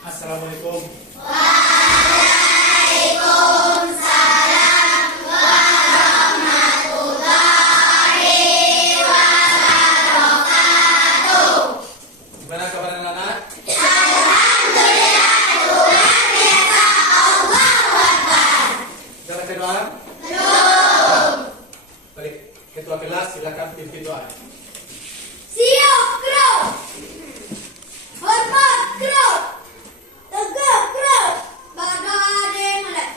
Assalamualaikum. Gimana kabar anak-anak? Sudah baca doa? Belum. Balik ketua kelas, silakan pimpin doa. Siap, Kro. Hormat, Kro. Tegak, Kro. Bagade mulai.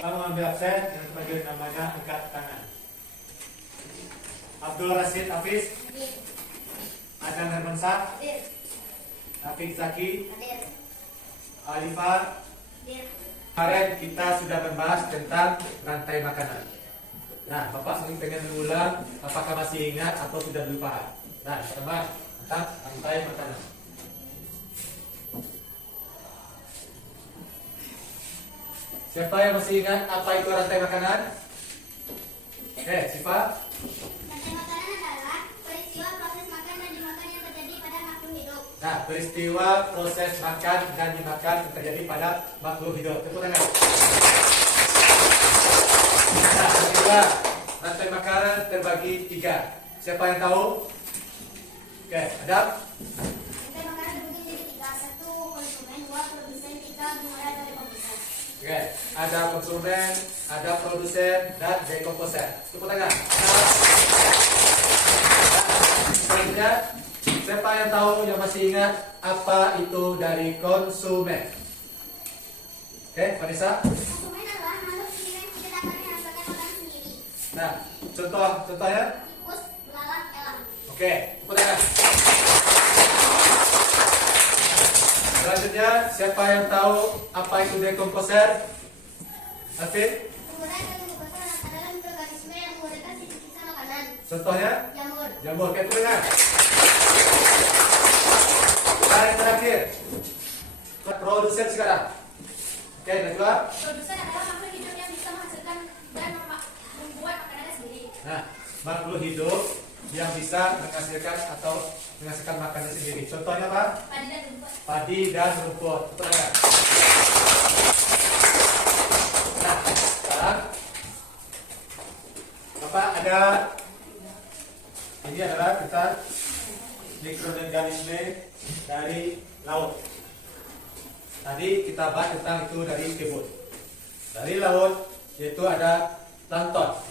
Kamu ambil absen, yang sebagai namanya angkat tangan. Abdul Rashid Hafiz, Adam Hermansyah, Hadir. Rafiq Zaki, Hadir. Alifah. Hadir. Kemarin kita sudah membahas tentang rantai makanan. Nah, Bapak sering pengen mengulang, apakah masih ingat atau sudah lupa? Nah, pertama tentang rantai makanan. Siapa yang masih ingat apa itu rantai makanan? Siapa? Rantai makanan adalah peristiwa proses makan dan dimakan yang terjadi pada makhluk hidup. Nah, peristiwa proses makan dan dimakan yang terjadi pada makhluk hidup. Tepuk tangan. Nah, kedua, rantai makanan terbagi 3. Siapa yang tahu? Oke, Adam. Rantai makanan terbagi menjadi 3. 1. Konsumen. 2. Produsen. 3. Dimulai dari pembelian. Oke, ada konsumen, ada produsen, dan dekomposer. Tepuk tangan. Selanjutnya, siapa yang tahu, yang masih ingat apa itu dari konsumen? Oke, Vanessa. Konsumen adalah makhluk hidup yang tidak dapat menghasilkan makanan sendiri. Nah, contohnya. Tikus, belalang, elang. Oke, tepuk tangan. Selanjutnya, siapa yang tahu apa itu dekomposer? Alvin. Penggunaan dekomposer adalah mikroorganisme yang menggunakan sisa-sisa makanan. Contohnya? Jamur. Jamur. Oke, tepuk tangan. Dan yang terakhir, produsen sekarang. Oke, Najwa. Produsen adalah makhluk hidup yang bisa menghasilkan dan membuat makanannya sendiri. Nah, makhluk hidup yang bisa menghasilkan atau menghasilkan makanan sendiri. Contohnya apa? Padi dan rumput. Padi dan rumput. Tepuk tangan. Nah, sekarang Bapak ada, ini adalah kita mikroorganisme dari laut. Tadi kita bahas tentang itu dari kebun. Dari laut yaitu ada plankton.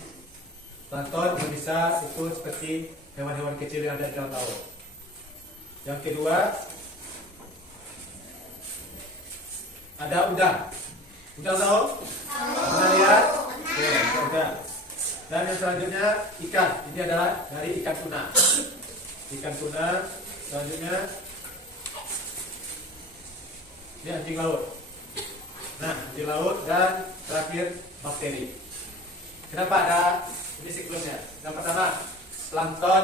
Plankton yang bisa itu seperti hewan-hewan kecil yang ada di dalam laut. Yang kedua ada udang. Udang tahu? Pernah lihat? Oke, udang. Dan yang selanjutnya ikan. Ini adalah dari ikan tuna. Ikan tuna. Selanjutnya ini anjing laut. Nah, anjing laut dan terakhir bakteri. Kenapa ada ini siklusnya? Yang pertama, plankton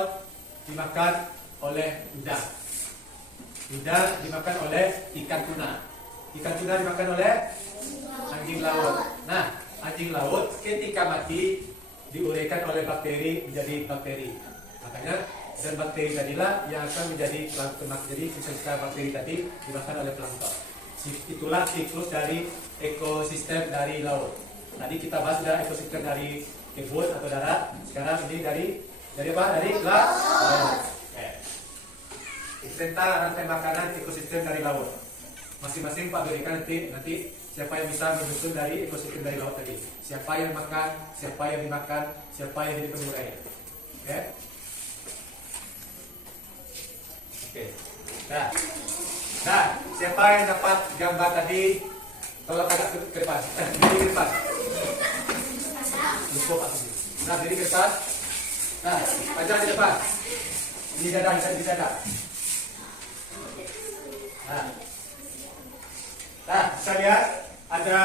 dimakan oleh udang. Udang dimakan oleh ikan tuna. Ikan tuna dimakan oleh anjing laut. Nah, anjing laut ketika mati diuraikan oleh bakteri menjadi bakteri. Makanya dan bakteri tadilah yang akan menjadi plankton. Jadi sisa-sisa bakteri tadi dimakan oleh plankton. Itulah siklus dari ekosistem dari laut. Tadi kita bahas sudah ekosistem dari kebun atau darat. Sekarang ini dari apa? Dari laut. Tentang rantai makanan ekosistem dari laut. Masing-masing Pak berikan nanti siapa yang bisa menyusun dari ekosistem dari laut tadi. Siapa yang makan, siapa yang dimakan, siapa yang jadi pengurai. Oke. Oke. Nah, siapa yang dapat gambar tadi? Tolong agak ke depan. Jadi ke depan. Lupa Pak. Nah, jadi ke depan. Nah, ajar di depan. Di dada, di dada. Nah, bisa lihat ada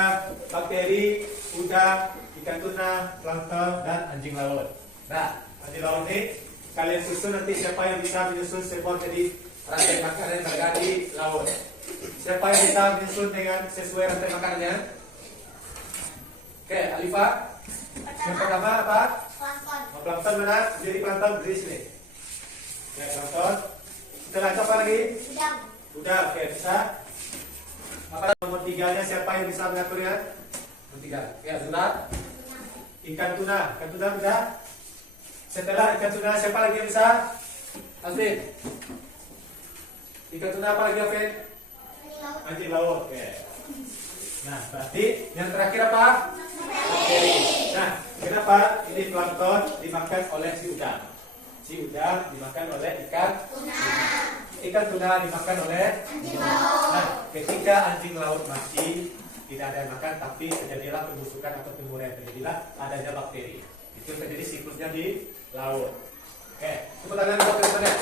bakteri, udang, ikan tuna, plankton, dan anjing laut. Nah, anjing laut ini kalian susun nanti siapa yang bisa menyusun sebuah jadi rantai makanan yang berada di laut. Siapa yang bisa menyusun dengan sesuai rantai makanannya? Oke, Alifah. Yang pertama apa? Plankton. Plankton mana? Jadi plankton berdiri sini. Ya, plankton. Setelah itu apa lagi? Udang. Udah, oke, bisa. Maka nomor 3-nya siapa yang bisa mengaturnya? Nomor 3. Ya, sudah. Ikan tuna. Ikan tuna udah. Setelah ikan tuna siapa lagi yang bisa? Alvin. Ikan tuna apa lagi, Alvin? Anjing laut. Oke. Nah, berarti yang terakhir apa? Bakteri. Nah, kenapa ini plankton dimakan oleh si udang? Si udang dimakan oleh ikan tuna. Ikan tuna dimakan oleh anjing laut. Nah, ketika anjing laut mati, tidak ada yang makan, tapi terjadilah pembusukan atau pemurian, terjadilah adanya bakteri. Itu terjadi siklusnya di laut. Oke, tepuk tangan buat teman-teman.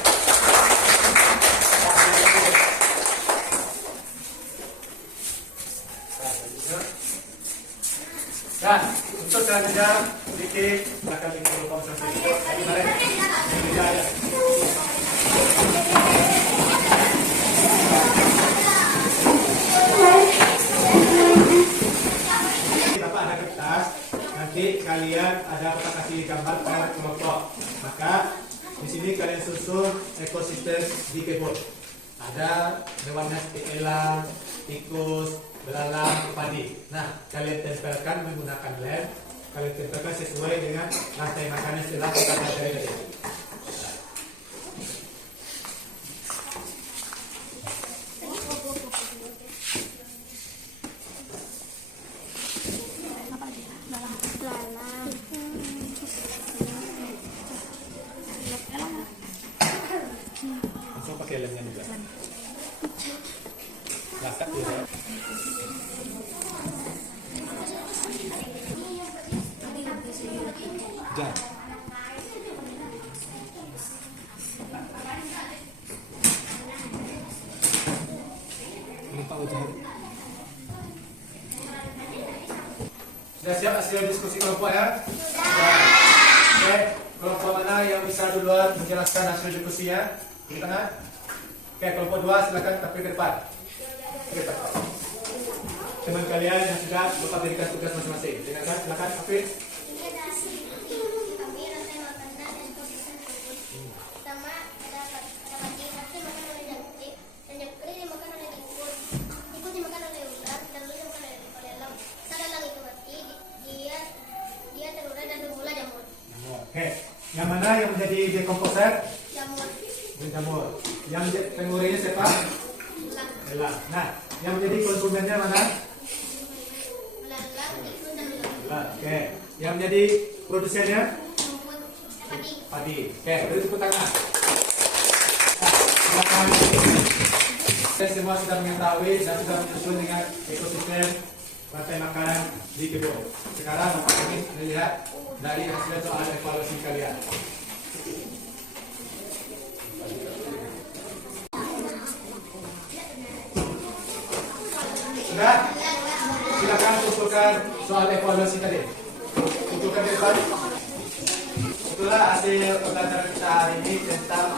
Nah, untuk selanjutnya sedikit akan dulu konsentrasi itu. Bapak ada kertas, nanti kalian ada Bapak kasih gambar per kelompok. Maka di sini kalian susun ekosistem di kebun. Ada hewannya seperti elang, tikus, belalang, padi. Nah, kalian tempelkan menggunakan lem. Kalian tempelkan sesuai dengan rantai makanan setelah kita pelajari tadi. Langsung pakai lemnya juga. Lasak ya. Jangan. Ini Pak Ujah. Sudah siap hasil diskusi kelompok ya? Sudah. Oke, kelompok mana yang bisa duluan menjelaskan hasil diskusinya? Di tengah. Oke, kelompok 2 silakan tapi ke depan. Ke depan. Teman kalian yang sudah Bapak berikan tugas masing-masing. Dengarkan, silakan Hafiz. Oke, yang mana yang menjadi dekomposer? Jamur. Jamur. Yang pengurinya siapa? Elang. Nah, yang menjadi konsumennya mana? Belalang, tikus, dan ular. Elang. Oke. Yang menjadi produsennya? Padi. Padi. Oke, beri tepuk tangan. Nah, silakan. Kita semua sudah mengetahui dan sudah menyusun dengan ekosistem rantai makanan di kebun. Sekarang Bapak ingin melihat dari hasil soal evaluasi kalian. Sudah? Silakan usulkan soal evaluasi tadi. Usulkan di depan. Itulah hasil pembelajaran kita hari ini tentang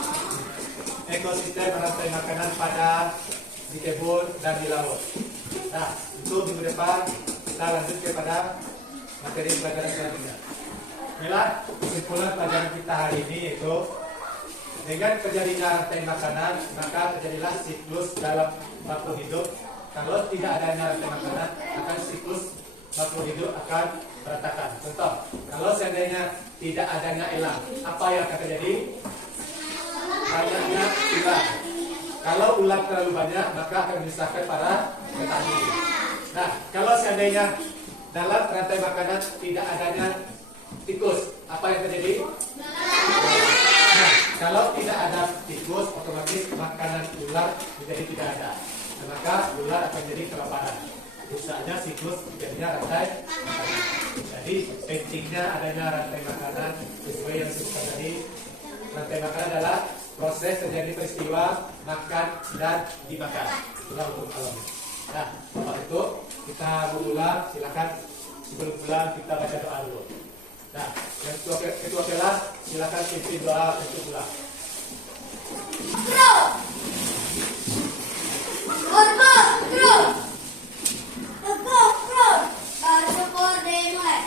ekosistem rantai makanan pada di kebun dan di laut. Nah, untuk minggu depan kita lanjut kepada materi pelajaran selanjutnya. Inilah kesimpulan pelajaran kita hari ini, yaitu dengan terjadinya rantai makanan maka terjadilah siklus dalam makhluk hidup. Kalau tidak adanya rantai makanan, akan siklus makhluk hidup akan berantakan. Contoh, kalau seandainya tidak adanya elang, apa yang akan terjadi? Banyaknya ular. Kalau ular terlalu banyak, maka akan menyusahkan para petani. Nah, kalau seandainya dalam rantai makanan tidak adanya tikus, apa yang terjadi? Nah, kalau tidak ada tikus, otomatis makanan ular menjadi tidak ada. Nah, maka ular akan jadi kelaparan. Rusaknya siklus jadinya rantai makanan. Jadi pentingnya adanya rantai makanan sesuai yang disebutkan tadi. Rantai makanan adalah proses terjadi peristiwa makan dan dimakan. Itulah hukum alam. Nah, setelah itu kita mengulang. Silakan sebelum pulang kita baca doa dulu. Nah, yang ketua kelas silakan pimpin doa untuk pulang. Bersyukur dimulai.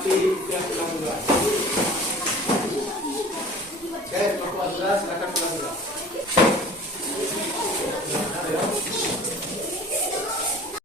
mati, itu yang kedua.